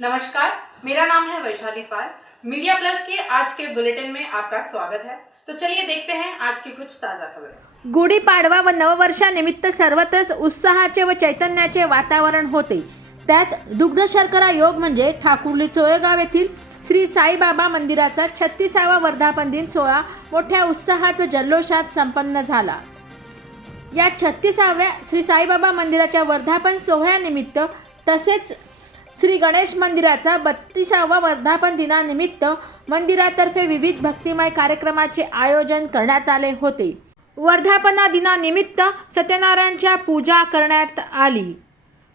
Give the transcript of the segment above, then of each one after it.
नमस्कार मेरा नाम है वैशाली पाल। मीडिया प्लस के आज के बुलेटिन में आपका स्वागत है। तो चलिए देखते हैं आज की कुछ ताज़ा खबरें। गुढीपाडवा व नववर्षानिमित्त सर्वत्रच उत्साहाचे व चैतन्याचे वातावरण होते. त्यात दुग्ध शर्करा योग म्हणजे ठाकुर्ली चोळेगाव येथील श्री साईबाबा मंदिराचा छत्तीसावा वर्धापन दिन सोहळा मोठ्या उत्साहात व जल्लोषात संपन्न झाला. या छत्तीसाव्या श्री साईबाबा मंदिराच्या वर्धापन सोहळ्यानिमित्त तसेच श्री गणेश मंदिराचा बत्तीसावा वर्धापन दिनानिमित्त मंदिरातर्फे विविध भक्तिमय कार्यक्रमाचे आयोजन करण्यात आले होते. वर्धापना दिनानिमित्त सत्यनारायणच्या पूजा करण्यात आली.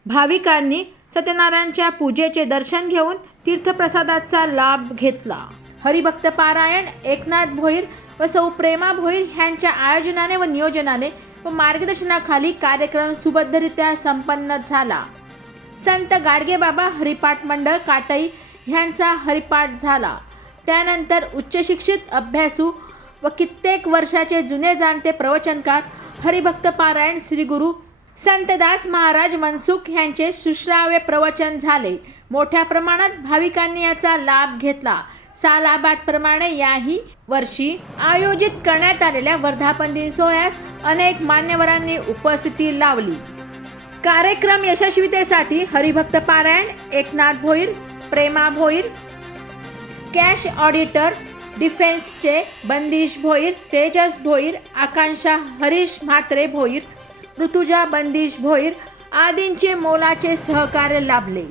भाविकांनी सत्यनारायणच्या पूजेचे दर्शन घेऊन तीर्थप्रसादाचा लाभ घेतला. हरिभक्त पारायण एकनाथ भोईर व सौ प्रेमा भोईर ह्यांच्या आयोजनाने व नियोजनाने व मार्गदर्शनाखाली कार्यक्रम सुबद्धरित्या संपन्न झाला. संत गाडगेबाबा हरिपाठ मंडळ काटई ह्यांचा हरिपाठ झाला. त्यानंतर उच्चशिक्षित अभ्यासू व कित्येक वर्षाचे जुने जाणते प्रवचनकार हरिभक्त पारायण श्रीगुरु संतदास महाराज मनसुख यांचे सुश्राव्य प्रवचन झाले. मोठ्या प्रमाणात भाविकांनी याचा लाभ घेतला. सालाबादप्रमाणे याही वर्षी आयोजित करण्यात आलेल्या वर्धापन दिन सोहळ्यास अनेक मान्यवरांनी उपस्थिती लावली. कार्यक्रम यशस्वीतेसाठी हरिभक्त पारायण एकनाथ भोईर प्रेमा भोईर कॅश ऑडिटर डिफेन्सचे बंदिश भोईर तेजस भोईर आकांक्षा हरीश म्हात्रे भोईर ऋतुजा बंदिश भोईर आदींचे मोलाचे सहकार्य लाभले.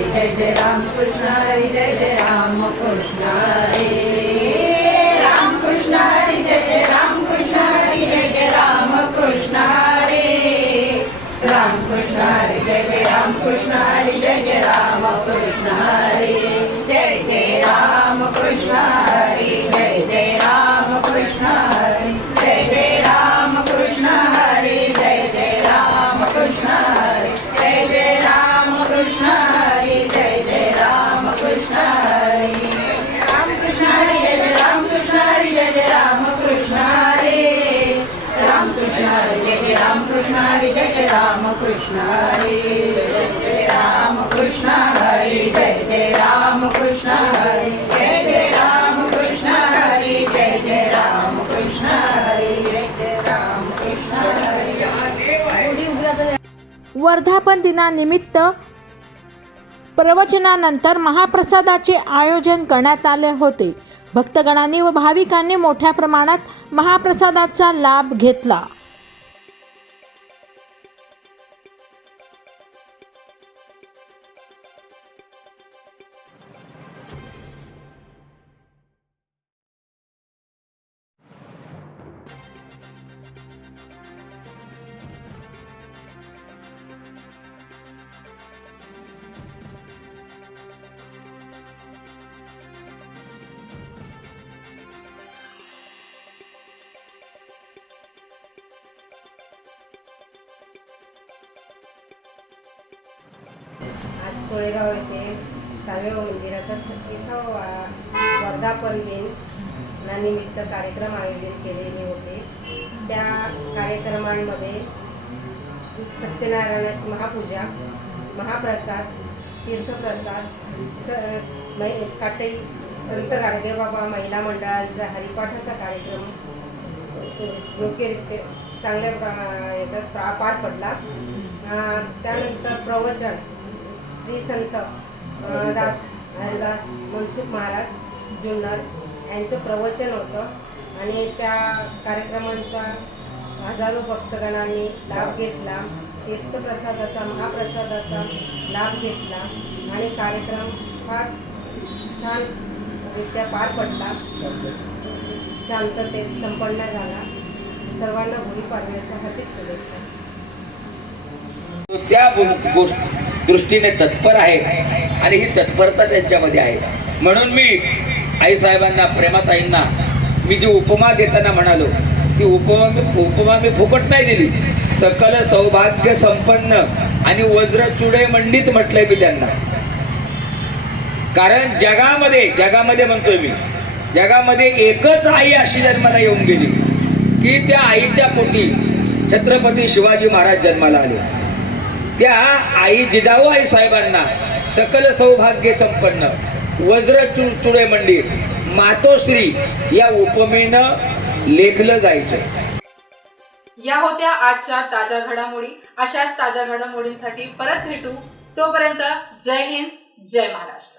Jai Jai Ram Krishna Hari Jai Jai Ram Krishna Jai Ram Krishna Jai Jai Ram Krishna Jai Jai Ram Krishna Jai Jai Ram Krishna Jai Jai Ram Krishna Hari वर्धापन दिनानिमित्त प्रवचनानंतर महाप्रसादाचे आयोजन करण्यात आले होते. भक्तगणांनी व भाविकांनी मोठ्या प्रमाणात महाप्रसादाचा लाभ घेतला. सोळेगाव चोळेगाव येथे साईबाबा मंदिराचा छत्तीसावा वर्धापन दिन ना निमित्त कार्यक्रम आयोजित केलेले होते. त्या कार्यक्रमांमध्ये सत्यनारायणाची महापूजा महाप्रसाद तीर्थप्रसाद स मै काटई संत गाडगेबाबा महिला मंडळाचा हरिपाठाचा कार्यक्रम योग्यरित्या चांगल्या प्रा- याच्यात प्रा- पार पडला. त्यानंतर प्रवचन. श्री संत दास हरिदास मनसुख महाराज जुन्नर यांचं प्रवचन होतं. आणि त्या कार्यक्रमांचा हजारो भक्तगणांनी लाभ घेतला. तीर्थप्रसादाचा महाप्रसादाचा लाभ घेतला. आणि कार्यक्रम फार छान रित्या पार पडला. शांततेत संपन्न झाला. सर्वांना गुढीपाडव्याच्या हार्दिक शुभेच्छा. त्या गोष्टी दृष्टीने तत्पर आहे आणि ही तत्परता त्यांच्यामध्ये आहे. म्हणून मी आईसाहेबांना प्रेमाताईंना मी जी उपमा देताना म्हणालो ती उपमा मी उपमा मी फुकट नाही दिली. सकल सौभाग्य संपन्न आणि वज्रचुडे मंडित म्हटलंय मी त्यांना. कारण जगामध्ये जगामध्ये म्हणतोय मी जगामध्ये एकच आई अशी जन्माला येऊन गेली की त्या आईच्या पोटी छत्रपती शिवाजी महाराज जन्माला आले. त्या आई जिजाऊ आई साहेबांना सकल सौभाग्य संपन्न. वज्र चु- चुडे मंदिर मातोश्री या उपमेनं लेखलं जायचं. या होत्या आजच्या ताज्या घडामोडी. अशाच ताज्या घडामोडींसाठी परत भेटू. तोपर्यंत जय हिंद जय महाराष्ट्र.